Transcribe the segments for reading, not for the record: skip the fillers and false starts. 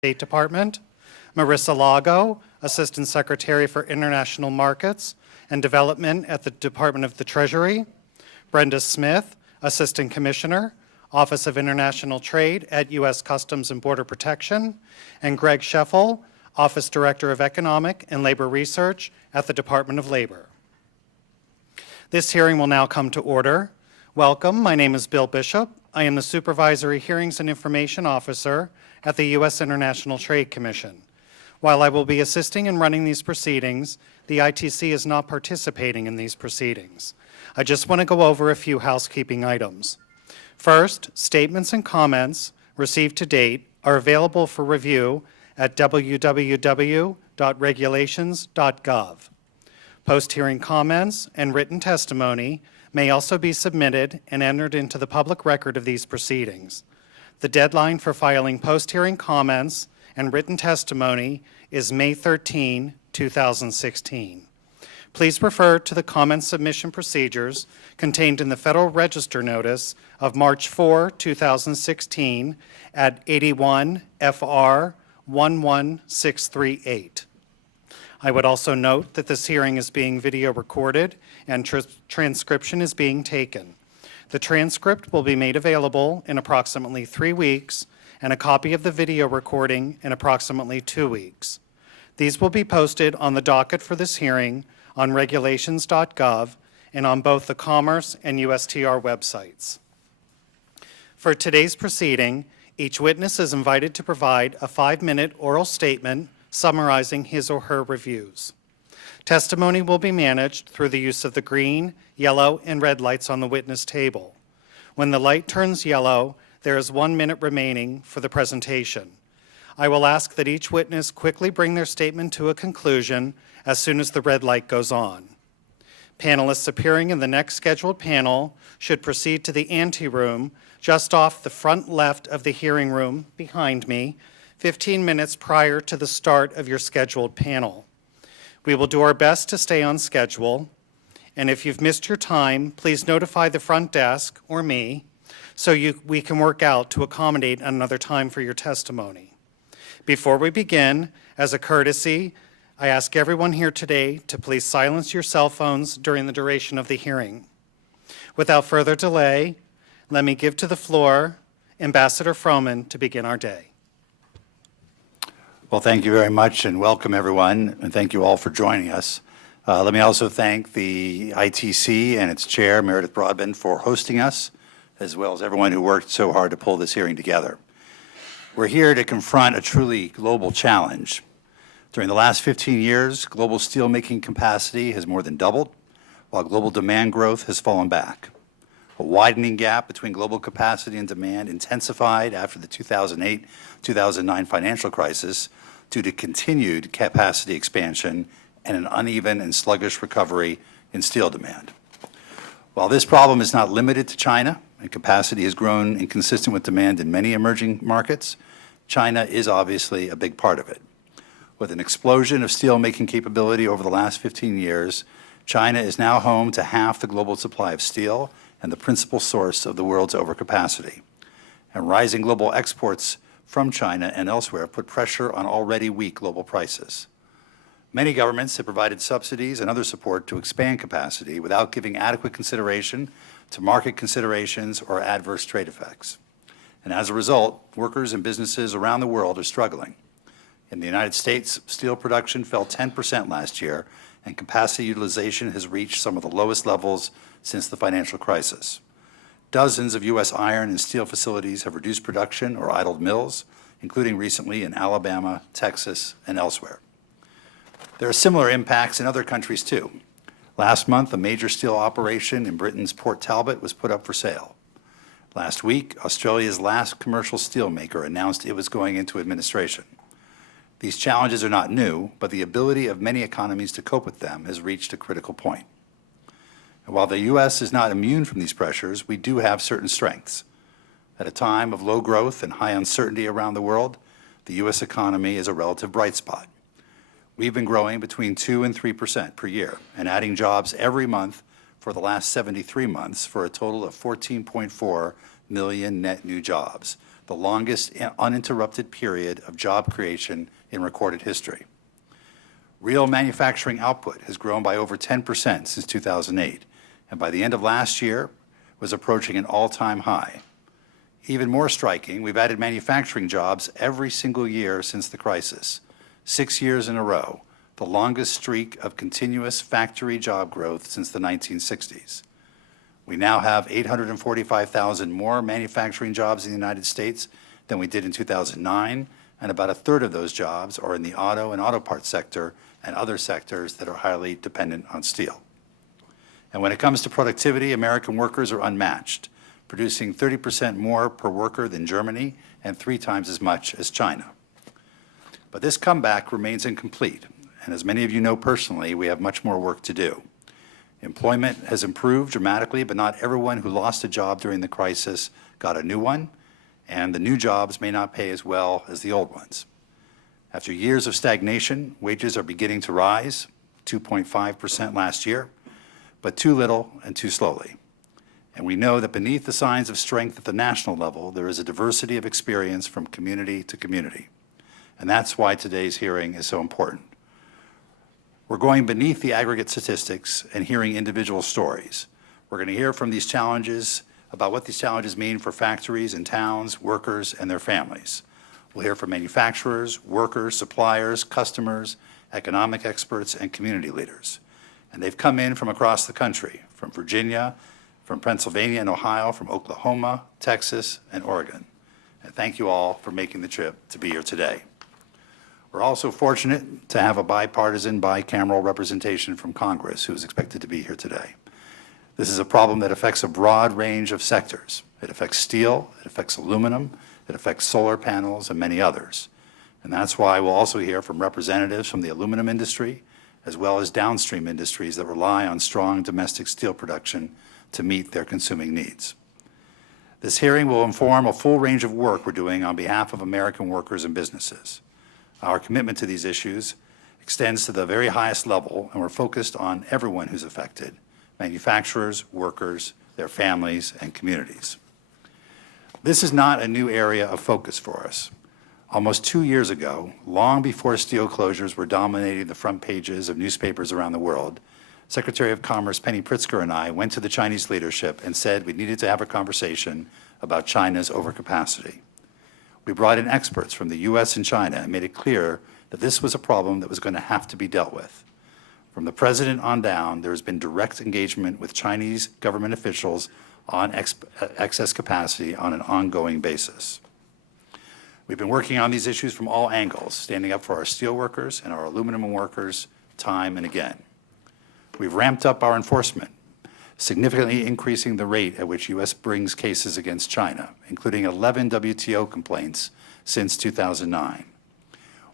State Department, Marissa Lago, Assistant Secretary for International Markets and Development at the Department of the Treasury, Brenda Smith, Assistant Commissioner, Office of International Trade at U.S. Customs and Border Protection, and Greg Scheffel, Office Director of Economic and Labor Research at the Department of Labor. This hearing will now come to order. Welcome. My name is Bill Bishop. I am the Supervisory Hearings and Information Officer at the U.S. International Trade Commission. While I will be assisting in running these proceedings, the ITC is not participating in these proceedings. I just want to go over a few housekeeping items. First, statements and comments received to date are available for review at www.regulations.gov. Post-hearing comments and written testimony may also be submitted and entered into the public record of these proceedings. The deadline for filing post-hearing comments and written testimony is May 13, 2016. Please refer to the comment submission procedures contained in the Federal Register Notice of March 4, 2016 at 81 FR 11638. I would also note that this hearing is being video recorded and transcription is being taken. The transcript will be made available in approximately 3 weeks and a copy of the video recording in approximately 2 weeks. These will be posted on the docket for this hearing on regulations.gov and on both the Commerce and USTR websites. For today's proceeding, each witness is invited to provide a 5-minute oral statement summarizing his or her reviews. Testimony will be managed through the use of the green, yellow, and red lights on the witness table. When the light turns yellow, there is 1 minute remaining for the presentation. I will ask that each witness quickly bring their statement to a conclusion as soon as the red light goes on. Panelists appearing in the next scheduled panel should proceed to the anteroom just off the front left of the hearing room behind me, 15 minutes prior to the start of your scheduled panel. We will do our best to stay on schedule, and if you've missed your time, please notify the front desk or me so we can work out to accommodate another time for your testimony. Before we begin, as a courtesy, I ask everyone here today to please silence your cell phones during the duration of the hearing. Without further delay, let me give to the floor Ambassador Froman to begin our day. Well, thank you very much and welcome everyone, and thank you all for joining us. Let me also thank the ITC and its chair, Meredith Broadbent, for hosting us, as well as everyone who worked so hard to pull this hearing together. We're here to confront a truly global challenge. During the last 15 years, global steelmaking capacity has more than doubled, while global demand growth has fallen back. A widening gap between global capacity and demand intensified after the 2008-2009 financial crisis due to continued capacity expansion and an uneven and sluggish recovery in steel demand. While this problem is not limited to China, and capacity has grown inconsistent with demand in many emerging markets, China is obviously a big part of it. With an explosion of steel-making capability over the last 15 years, China is now home to half the global supply of steel and the principal source of the world's overcapacity. And rising global exports from China and elsewhere put pressure on already weak global prices. Many governments have provided subsidies and other support to expand capacity without giving adequate consideration to market considerations or adverse trade effects. And as a result, workers and businesses around the world are struggling. In the United States, steel production fell 10% last year, and capacity utilization has reached some of the lowest levels since the financial crisis. Dozens of U.S. iron and steel facilities have reduced production or idled mills, including recently in Alabama, Texas, and elsewhere. There are similar impacts in other countries too. Last month, a major steel operation in Britain's Port Talbot was put up for sale. Last week, Australia's last commercial steel maker announced it was going into administration. These challenges are not new, but the ability of many economies to cope with them has reached a critical point. And while the U.S. is not immune from these pressures, we do have certain strengths. At a time of low growth and high uncertainty around the world, the U.S. economy is a relative bright spot. We've been growing between 2% and 3% per year and adding jobs every month for the last 73 months for a total of 14.4 million net new jobs, the longest uninterrupted period of job creation in recorded history. Real manufacturing output has grown by over 10% since 2008, and by the end of last year was approaching an all-time high. Even more striking, we've added manufacturing jobs every single year since the crisis, 6 years in a row, the longest streak of continuous factory job growth since the 1960s. We now have 845,000 more manufacturing jobs in the United States than we did in 2009, and about a third of those jobs are in the auto and auto parts sector and other sectors that are highly dependent on steel. And when it comes to productivity, American workers are unmatched, producing 30% more per worker than Germany and 3 times as much as China. But this comeback remains incomplete, and as many of you know personally, we have much more work to do. Employment has improved dramatically, but not everyone who lost a job during the crisis got a new one, and the new jobs may not pay as well as the old ones. After years of stagnation, wages are beginning to rise, 2.5% last year, but too little and too slowly. And we know that beneath the signs of strength at the national level, there is a diversity of experience from community to community. And that's why today's hearing is so important. We're going beneath the aggregate statistics and hearing individual stories. We're going to hear from these challenges about what these challenges mean for factories and towns, workers, and their families. We'll hear from manufacturers, workers, suppliers, customers, economic experts, and community leaders. And they've come in from across the country, from Virginia, from Pennsylvania and Ohio, from Oklahoma, Texas, and Oregon. And thank you all for making the trip to be here today. We're also fortunate to have a bipartisan, bicameral representation from Congress who is expected to be here today. This is a problem that affects a broad range of sectors. It affects steel, it affects aluminum, it affects solar panels, and many others. And that's why we'll also hear from representatives from the aluminum industry, as well as downstream industries that rely on strong domestic steel production to meet their consuming needs. This hearing will inform a full range of work we're doing on behalf of American workers and businesses. Our commitment to these issues extends to the very highest level, and we're focused on everyone who's affected: manufacturers, workers, their families, and communities. This is not a new area of focus for us. Almost 2 years ago, long before steel closures were dominating the front pages of newspapers around the world, Secretary of Commerce Penny Pritzker and I went to the Chinese leadership and said we needed to have a conversation about China's overcapacity. We brought in experts from the U.S. and China and made it clear that this was a problem that was going to have to be dealt with. From the president on down, there has been direct engagement with Chinese government officials on excess capacity on an ongoing basis. We've been working on these issues from all angles, standing up for our steel workers and our aluminum workers time and again. We've ramped up our enforcement, significantly increasing the rate at which U.S. brings cases against China, including 11 WTO complaints since 2009.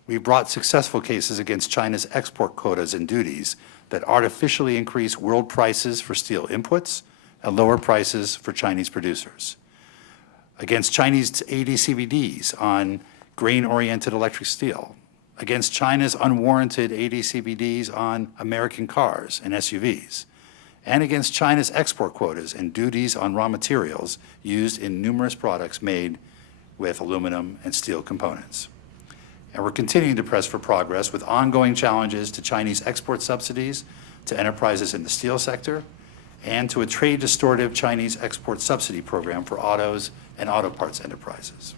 We've brought successful cases against China's export quotas and duties that artificially increase world prices for steel inputs and lower prices for Chinese producers. Against Chinese AD/CVDs on grain-oriented electric steel, against China's unwarranted AD/CVDs on American cars and SUVs, and against China's export quotas and duties on raw materials used in numerous products made with aluminum and steel components. And we're continuing to press for progress with ongoing challenges to Chinese export subsidies to enterprises in the steel sector and to a trade-distortive Chinese export subsidy program for autos and auto parts enterprises.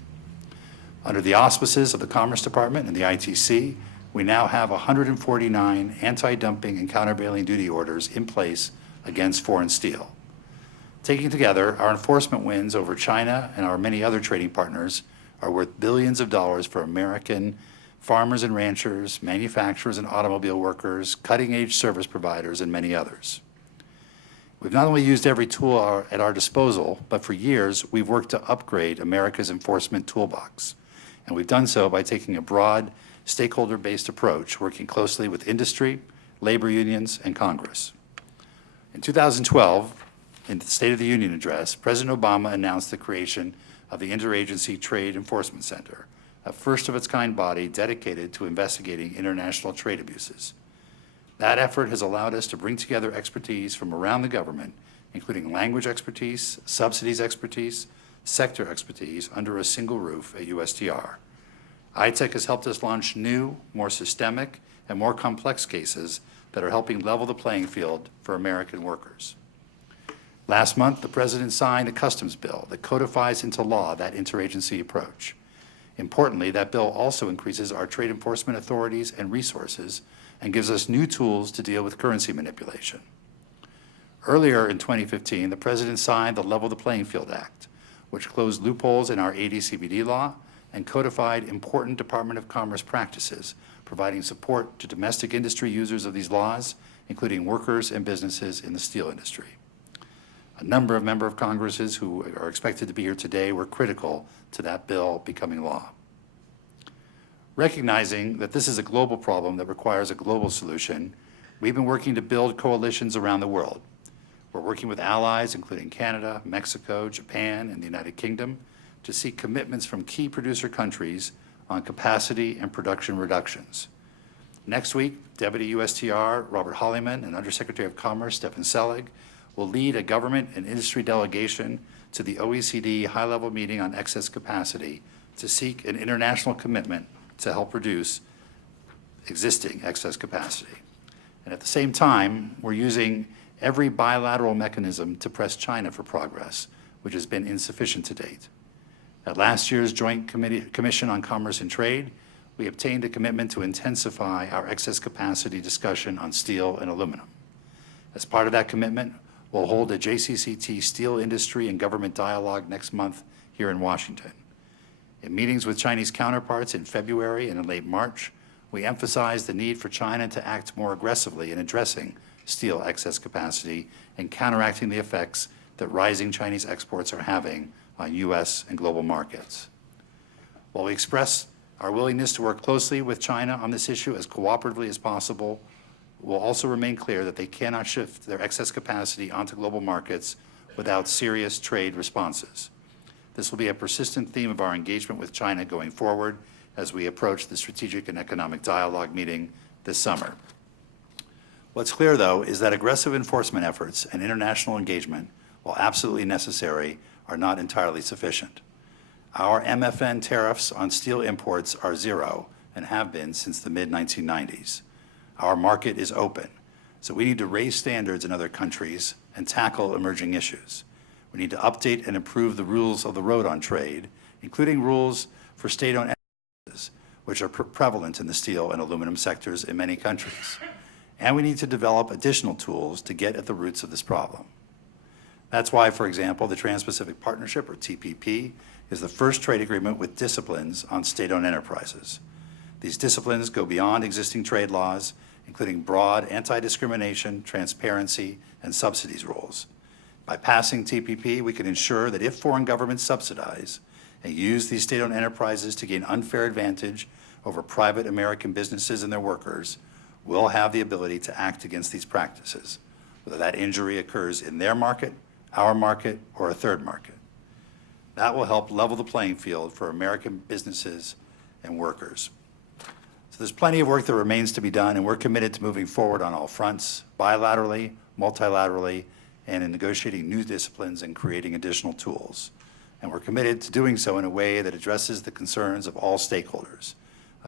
Under the auspices of the Commerce Department and the ITC, we now have 149 anti-dumping and countervailing duty orders in place against foreign steel. Taken together, our enforcement wins over China and our many other trading partners are worth billions of dollars for American farmers and ranchers, manufacturers and automobile workers, cutting-edge service providers, and many others. We've not only used every tool at our disposal, but for years we've worked to upgrade America's enforcement toolbox. And we've done so by taking a broad, stakeholder-based approach, working closely with industry, labor unions, and Congress. In 2012, in the State of the Union address, President Obama announced the creation of the Interagency Trade Enforcement Center, a first-of-its-kind body dedicated to investigating international trade abuses. That effort has allowed us to bring together expertise from around the government, including language expertise, subsidies expertise, sector expertise under a single roof at USTR. ITEC has helped us launch new, more systemic, and more complex cases that are helping level the playing field for American workers. Last month, the President signed a customs bill that codifies into law that interagency approach. Importantly, that bill also increases our trade enforcement authorities and resources and gives us new tools to deal with currency manipulation. Earlier in 2015, the President signed the Level the Playing Field Act, which closed loopholes in our AD/CVD law and codified important Department of Commerce practices, providing support to domestic industry users of these laws, including workers and businesses in the steel industry. A number of members of Congress who are expected to be here today were critical to that bill becoming law. Recognizing that this is a global problem that requires a global solution, we've been working to build coalitions around the world. We're working with allies, including Canada, Mexico, Japan, and the United Kingdom, to seek commitments from key producer countries on capacity and production reductions. Next week, Deputy USTR Robert Holliman and Undersecretary of Commerce Stefan Selig will lead a government and industry delegation to the OECD high-level meeting on excess capacity to seek an international commitment to help reduce existing excess capacity. And at the same time, we're using every bilateral mechanism to press China for progress, which has been insufficient to date. At last year's Joint Commission on Commerce and Trade, we obtained a commitment to intensify our excess capacity discussion on steel and aluminum. As part of that commitment, we'll hold a JCCT steel industry and government dialogue next month here in Washington. In meetings with Chinese counterparts in February and in late March, we emphasized the need for China to act more aggressively in addressing steel excess capacity and counteracting the effects that rising Chinese exports are having on U.S. and global markets. While we express our willingness to work closely with China on this issue as cooperatively as possible, we'll also remain clear that they cannot shift their excess capacity onto global markets without serious trade responses. This will be a persistent theme of our engagement with China going forward as we approach the Strategic and Economic Dialogue meeting this summer. What's clear, though, is that aggressive enforcement efforts and international engagement, while absolutely necessary, are not entirely sufficient. Our MFN tariffs on steel imports are zero and have been since the mid-1990s. Our market is open, so we need to raise standards in other countries and tackle emerging issues. We need to update and improve the rules of the road on trade, including rules for state-owned enterprises, which are prevalent in the steel and aluminum sectors in many countries. And we need to develop additional tools to get at the roots of this problem. That's why, for example, the Trans-Pacific Partnership, or TPP, is the first trade agreement with disciplines on state-owned enterprises. These disciplines go beyond existing trade laws, including broad anti-discrimination, transparency, and subsidies rules. By passing TPP, we can ensure that if foreign governments subsidize and use these state-owned enterprises to gain unfair advantage over private American businesses and their workers, we'll have the ability to act against these practices, whether that injury occurs in their market, our market, or a third market. That will help level the playing field for American businesses and workers. So there's plenty of work that remains to be done, and we're committed to moving forward on all fronts, bilaterally, multilaterally, and in negotiating new disciplines and creating additional tools. And we're committed to doing so in a way that addresses the concerns of all stakeholders,